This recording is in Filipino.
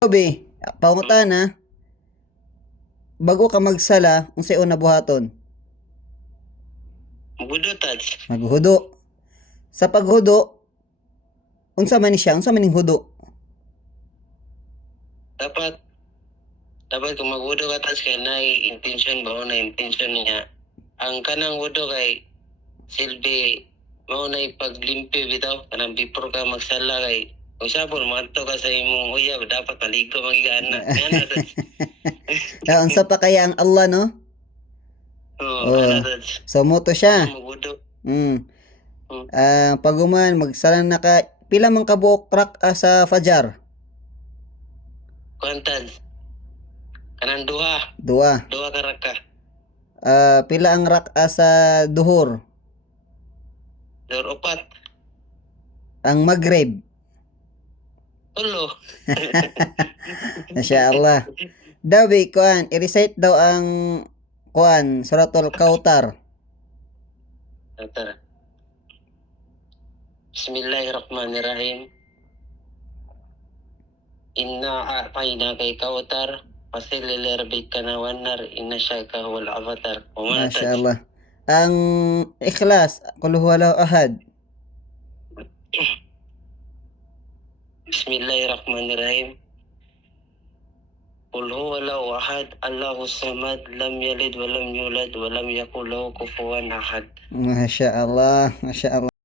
Sabi, pangutana, bago ka magsala, unsay una buhaton? Budo tad. Maghudo. Sa paghudo, unsa man ni siya? Unsa man ning hudo? Dapat kung magwudo ka tas kay na intention ba na intention niya. Ang kanang wudo kay silbi mao na paglimpyo bitaw kanang before ka magsala kay kung sabon maadto ka sa imong uyab dapat maligo magigana. Ana tad. Unsa pa kaya ang Allah, no? Oh, ana Oh. tad. So moto siya. Magwudo. Mm. Paguman magsalan na ka pila man ka buok sa fajar? Kuantad. Kanang duha. Dua. Duha ka raka. Pila ang rak'a sa duhur? Dur upat. Ang Maghrib. Tulo. Masya Allah. Dawi, kuan, i-recite daw ang kuan, Suratul Kautar. Tara. Bismillahirrahmanirrahim. Inna a'tayna kay kautar fasililarbik ka na wanar inna syaka wal avatar. Masya Allah. Ang Ikhlas, Qul huwallahu ahad. Bismillahirrahmanirrahim. Qul huwallahu ahad Allahus samad lam yalid wa lam yulad wa lam yakul lahu kufuwan ahad. Masya Allah, Masya Allah.